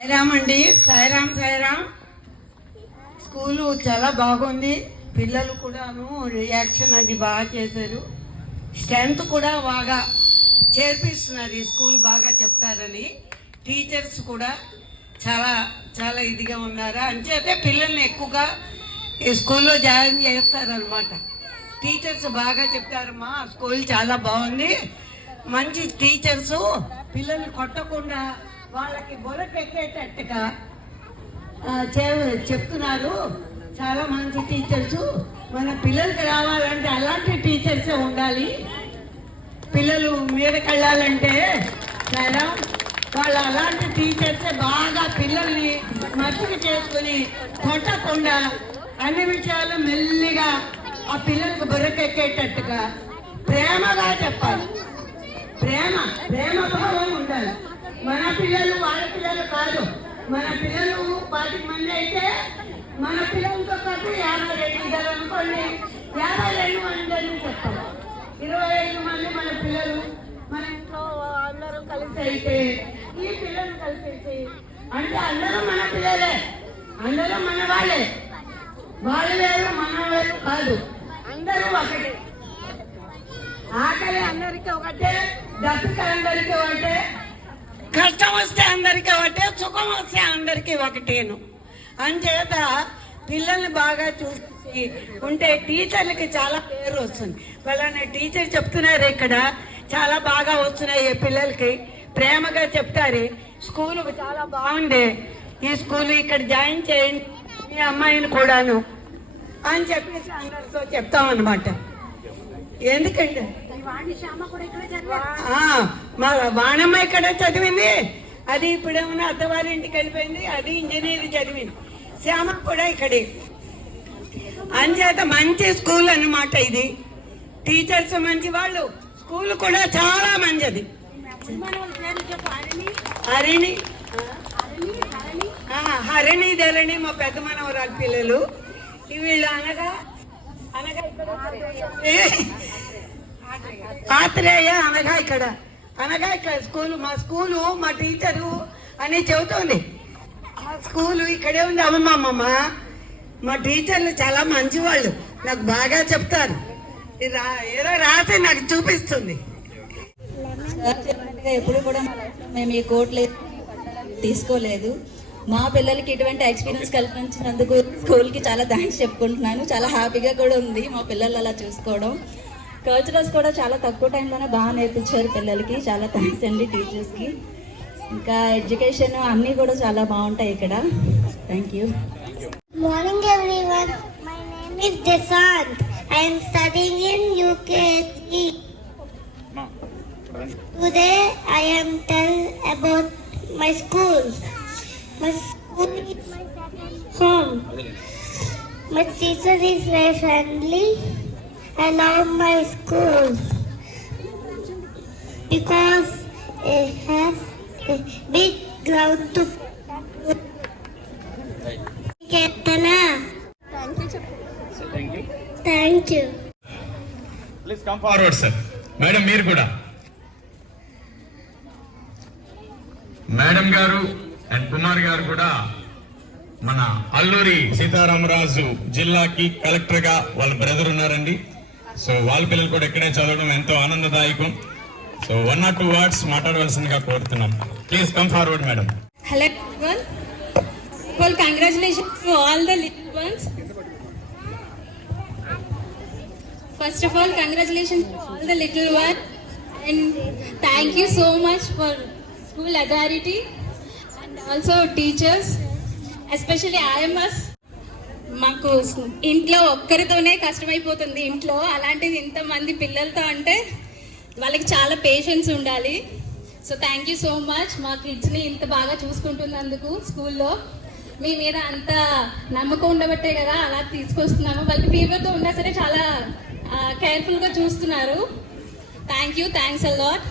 సాయిరామ్ అండి. సాయిరామ్. స్కూలు చాలా బాగుంది. పిల్లలు కూడాను రియాక్షన్ అది బాగా చేశారు. స్ట్రెంత్ కూడా బాగా చేర్పిస్తున్నారు. ఈ స్కూల్ బాగా చెప్తారని టీచర్స్ కూడా చాలా చాలా ఇదిగా ఉన్నారు. అంచేతే పిల్లల్ని ఎక్కువగా ఈ స్కూల్లో జాయిన్ చేస్తారనమాట. టీచర్స్ బాగా చెప్తారమ్మా. స్కూల్ చాలా బాగుంది. మంచి టీచర్స్ పిల్లల్ని కొట్టకుండా వాళ్ళకి బొరకెక్కేటట్టుగా చెప్తున్నారు. చాలా మంచి టీచర్స్. మన పిల్లలకి రావాలంటే అలాంటి టీచర్సే ఉండాలి. పిల్లలు మీదకి వెళ్ళాలంటే చాలా వాళ్ళు అలాంటి టీచర్సే బాగా పిల్లల్ని మచ్చిక చేసుకుని కొట్టకుండా అన్ని విషయాలు మెల్లిగా ఆ పిల్లలకు బొరకెక్కేటట్టుగా ప్రేమగా చెప్పాలి. ప్రేమగా ఉండాలి. మన పిల్లలు వాళ్ళ పిల్లలు కాదు. మన పిల్లలు 10 మంది అయితే మన పిల్లలతో పాటు 52 ఇద్దరు అనుకోండి, 52 మంది అని చెప్తాం. 25 మంది మన పిల్లలు మన ఇంట్లో అందరూ కలిసి అయితే ఈ పిల్లలు కలిసి అంటే అందరూ మన పిల్లలే, అందరూ మన వాళ్ళే. వాళ్ళు వేరు మన వేరు కాదు, అందరూ ఒకటే. ఆకలి అందరికీ ఒకటే, దప్పిక అందరికీ ఒకటే, కష్టం వస్తే అందరికీ ఒకటే, సుఖం వస్తే అందరికీ ఒకటేను. అంచేత పిల్లల్ని బాగా చూసి ఉంటే టీచర్లకి చాలా పేరు వస్తుంది. వాళ్ళని టీచర్ చెప్తున్నారు ఇక్కడ చాలా బాగా వస్తున్నాయి పిల్లలకి, ప్రేమగా చెప్తారు. స్కూల్ చాలా బాగుంది. ఈ స్కూల్ ఇక్కడ జాయిన్ చేయండి మీ అమ్మాయిని కూడాను అని చెప్పేసి అందరితో చెప్తాం అన్నమాట. ఎందుకంటే మా వాణమ్మ ఇక్కడ చదివింది, అది ఇప్పుడేమన్నా అత్తవారి ఇంటికి వెళ్ళిపోయింది, అది ఇంజనీరింగ్ చదివింది. శ్యామ కూడా ఇక్కడే. అంచేత మంచి స్కూల్ అన్నమాట ఇది. టీచర్స్ మంచి వాళ్ళు, స్కూల్ కూడా చాలా మంచిది. హరిణి ధరణి మా పెద్ద మనవరాలు పిల్లలు. వీళ్ళు అనగా ఆత్రేయ అనగా ఇక్కడ స్కూలు, మా స్కూలు మా టీచరు అని చెబుతోంది. ఆ స్కూలు ఇక్కడే ఉంది. అమ్మమ్మ మా టీచర్లు చాలా మంచి వాళ్ళు, నాకు బాగా చెప్తారు. ఏదో రాసి నాకు చూపిస్తుంది. ఎప్పుడు కూడా మేము ఈ కోట్లు తీసుకోలేదు. మా పిల్లలకి ఇటువంటి ఎక్స్పీరియన్స్ కల్పించినందుకు స్కూల్కి చాలా థ్యాంక్స్ చెప్పుకుంటున్నాను. చాలా హ్యాపీగా కూడా ఉంది మా పిల్లలు అలా చూసుకోవడం. కల్చరల్స్ కూడా చాలా తక్కువ టైంలోనే బాగా నేర్పించారు పిల్లలకి. చాలా థ్యాంక్స్ అండి టీచర్స్కి. ఇంకా ఎడ్యుకేషన్ అన్నీ కూడా చాలా బాగుంటాయి ఇక్కడ. Thank you. Morning everyone. My name is Desant. I am studying in UKG. Today I am tell about my school. My school is my second home. My teacher is very friendly. I love my school because it has a big ground to Thank you. Please come forward, sir. Madam, మీరు కూడా. Madam గారు and Kumar గారు కూడా మన అల్లూరి సీతారామరాజు జిల్లాకి collector గా వాళ్ళ brother ఉన్నారండి. సో వాళ్ళ పిల్లలు కూడా ఇక్కడే చదవడం ఎంతో ఆనందదాయకం. సో 1 or 2 words మాట్లాడవలసిందిగా కోరుతున్నాం. Please come forward madam. Hello everyone. Well, congratulations to all the little ones. First of all, congratulations to all the little ones, and thank you so much for school authority and also teachers, especially IMS. మాకు ఇంట్లో ఒక్కరితోనే కష్టమైపోతుంది ఇంట్లో, అలాంటిది ఇంతమంది పిల్లలతో అంటే వాళ్ళకి చాలా పేషెన్స్ ఉండాలి. So thank you so much. మా కిడ్స్ని ఇంత బాగా చూసుకుంటున్నందుకు స్కూల్లో మీ మీద అంత నమ్మకం ఉండబట్టే కదా అలా తీసుకొస్తున్నాము. వాళ్ళకి ఫీవర్తో ఉన్నా సరే చాలా కేర్ఫుల్గా చూస్తున్నారు. Thanks a lot.